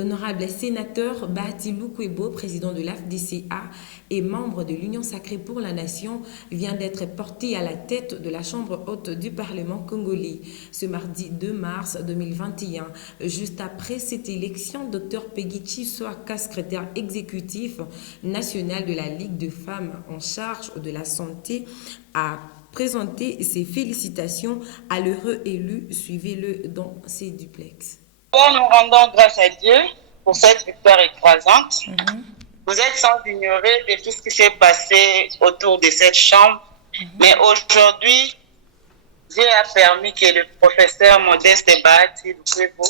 L'honorable sénateur Bahati Lukwebo, président de l'AFDCA et membre de l'Union sacrée pour la nation, vient d'être porté à la tête de la Chambre haute du Parlement congolais ce mardi 2 mars 2021. Juste après cette élection, Dr Peggy Chiswaka, secrétaire exécutif national de la Ligue de femmes en charge de la santé, a présenté ses félicitations à l'heureux élu. Suivez-le dans ses duplex. Nous rendons grâce à Dieu pour cette victoire écrasante. Vous êtes sans ignorer de tout ce qui s'est passé autour de cette chambre. Mais aujourd'hui, Dieu a permis que le professeur Modeste Bahati Lukwebo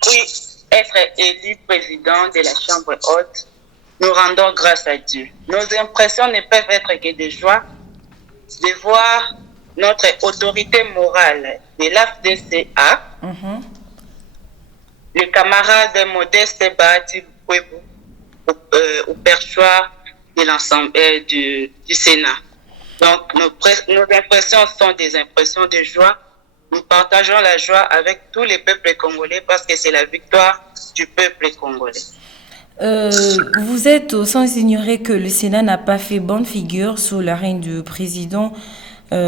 puisse être élu président de la Chambre haute. Nous rendons grâce à Dieu. Nos impressions ne peuvent être que de joie de voir notre autorité morale de l'AFDCA, le camarade Modeste Bahati Lukwebo, au perchoir de l'ensemble du Sénat. Donc, nos impressions sont des impressions de joie. Nous partageons la joie avec tous les peuples congolais parce que c'est la victoire du peuple congolais. Vous êtes sans ignorer que le Sénat n'a pas fait bonne figure sous le règne du président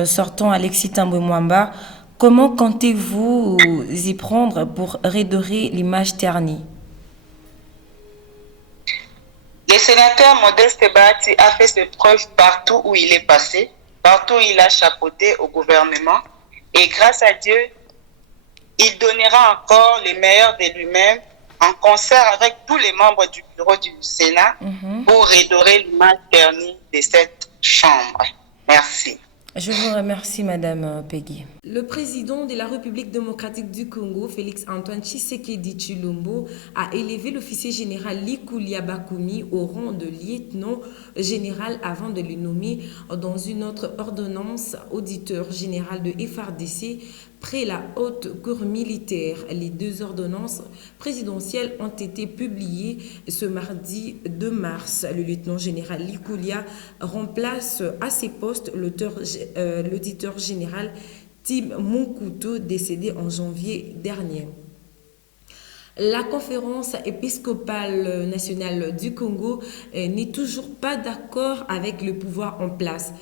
sortant Alexis Thambwe Mwamba. Comment comptez-vous y prendre pour redorer l'image ternie? Le sénateur Modeste Bahati a fait ses preuves partout où il est passé, partout où il a chapeauté au gouvernement. Et grâce à Dieu, il donnera encore les meilleurs de lui-même en concert avec tous les membres du bureau du Sénat pour redorer l'image ternie de cette chambre. Merci. Je vous remercie, Madame Peggy. Le président de la République démocratique du Congo, Félix-Antoine Tshisekedi Tshilombo, a élevé l'officier général Likulia Bakumi au rang de lieutenant général avant de le nommer dans une autre ordonnance auditeur général de FARDC près la haute cour militaire. Les deux ordonnances présidentielles ont été publiées ce mardi 2 mars. Le lieutenant général Likulia remplace à ses postes l'auditeur général Tim Monkuto, décédé en janvier dernier. La conférence épiscopale nationale du Congo n'est toujours pas d'accord avec le pouvoir en place,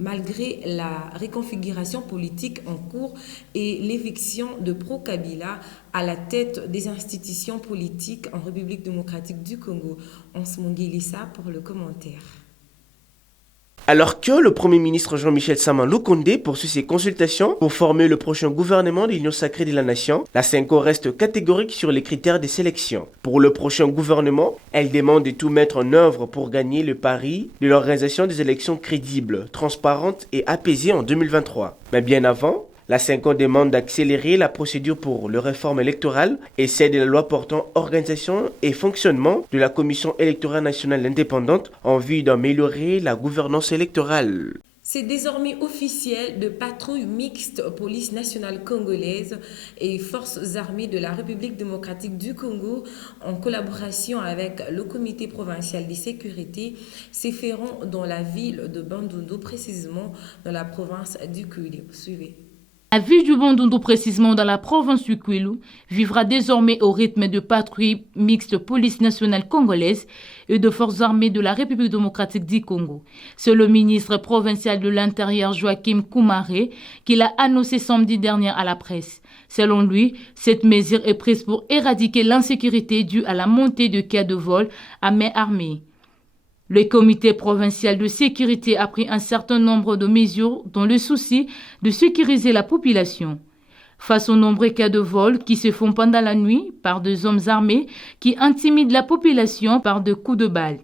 malgré la reconfiguration politique en cours et l'éviction de Pro-Kabila à la tête des institutions politiques en République démocratique du Congo. Ansman Guélissa pour le commentaire. Alors que le Premier ministre Jean-Michel Sama Lukonde poursuit ses consultations pour former le prochain gouvernement de l'Union sacrée de la nation, la CENCO reste catégorique sur les critères de sélection. Pour le prochain gouvernement, elle demande de tout mettre en œuvre pour gagner le pari de l'organisation des élections crédibles, transparentes et apaisées en 2023. Mais bien avant, la CENCO demande d'accélérer la procédure pour la réforme électorale et celle de la loi portant organisation et fonctionnement de la Commission électorale nationale indépendante en vue d'améliorer la gouvernance électorale. C'est désormais officiel, de patrouilles mixtes police nationale congolaise et forces armées de la République démocratique du Congo en collaboration avec le comité provincial de sécurité s'efféront dans la ville de Bandundu, précisément dans la province du Kwilu. Suivez. La ville du Bandundu, précisément dans la province du Kwilu, vivra désormais au rythme de patrouilles mixtes police nationale congolaise et de forces armées de la République démocratique du Congo. C'est le ministre provincial de l'Intérieur Joachim Koumaré qui l'a annoncé samedi dernier à la presse. Selon lui, cette mesure est prise pour éradiquer l'insécurité due à la montée de cas de vol à main armée. Le comité provincial de sécurité a pris un certain nombre de mesures dans le souci de sécuriser la population. Face aux nombreux cas de vol qui se font pendant la nuit par des hommes armés qui intimident la population par des coups de balle.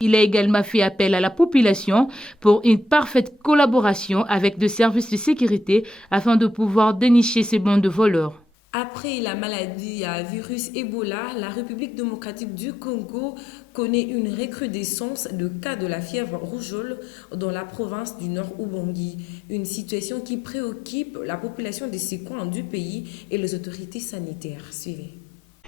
Il a également fait appel à la population pour une parfaite collaboration avec des services de sécurité afin de pouvoir dénicher ces bandes de voleurs. Après la maladie à virus Ebola, la République démocratique du Congo connaît une recrudescence de cas de la fièvre rougeole dans la province du Nord Ubangi. Une situation qui préoccupe la population de ces coins du pays et les autorités sanitaires. Suivez.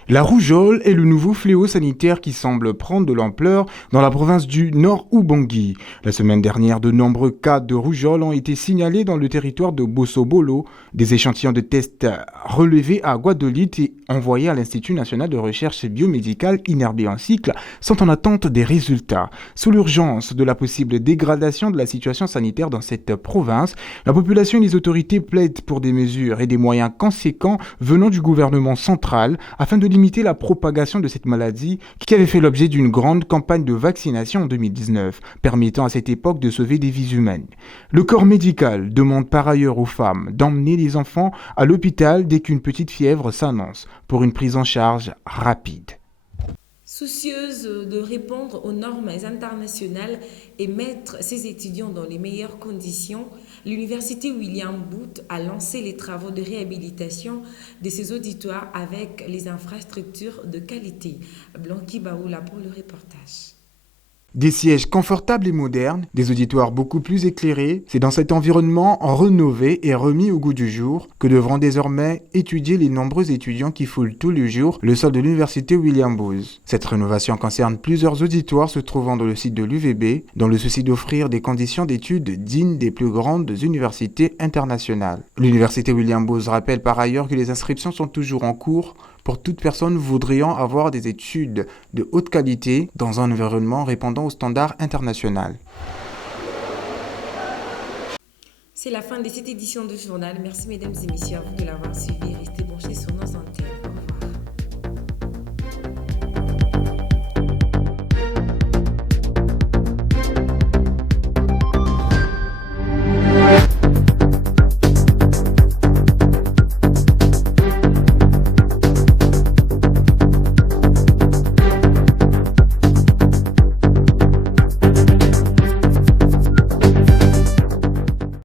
La rougeole est le nouveau fléau sanitaire qui semble prendre de l'ampleur dans la province du Nord Ubangi. La semaine dernière, de nombreux cas de rougeole ont été signalés dans le territoire de Bosso-Bolo. Des échantillons de tests relevés à Guadolite et envoyés à l'Institut national de recherche biomédicale inherbé en cycle sont en attente des résultats. Sous l'urgence de la possible dégradation de la situation sanitaire dans cette province, la population et les autorités plaident pour des mesures et des moyens conséquents venant du gouvernement central afin de limiter la propagation de cette maladie qui avait fait l'objet d'une grande campagne de vaccination en 2019, permettant à cette époque de sauver des vies humaines. Le corps médical demande par ailleurs aux femmes d'emmener les enfants à l'hôpital dès qu'une petite fièvre s'annonce pour une prise en charge rapide. Soucieuse de répondre aux normes internationales et mettre ses étudiants dans les meilleures conditions, l'Université William Booth a lancé les travaux de réhabilitation de ses auditoires avec les infrastructures de qualité. Blanqui Baoula pour le reportage. Des sièges confortables et modernes, des auditoires beaucoup plus éclairés, c'est dans cet environnement rénové et remis au goût du jour que devront désormais étudier les nombreux étudiants qui foulent tous les jours le sol de l'université William Booth. Cette rénovation concerne plusieurs auditoires se trouvant dans le site de l'UVB, dans le souci d'offrir des conditions d'études dignes des plus grandes universités internationales. L'université William Booth rappelle par ailleurs que les inscriptions sont toujours en cours pour toute personne voudriant avoir des études de haute qualité dans un environnement répondant aux standards internationaux. C'est la fin de cette édition du journal. Merci mesdames et messieurs à vous de l'avoir suivi. Restez branchés sur nos antennes.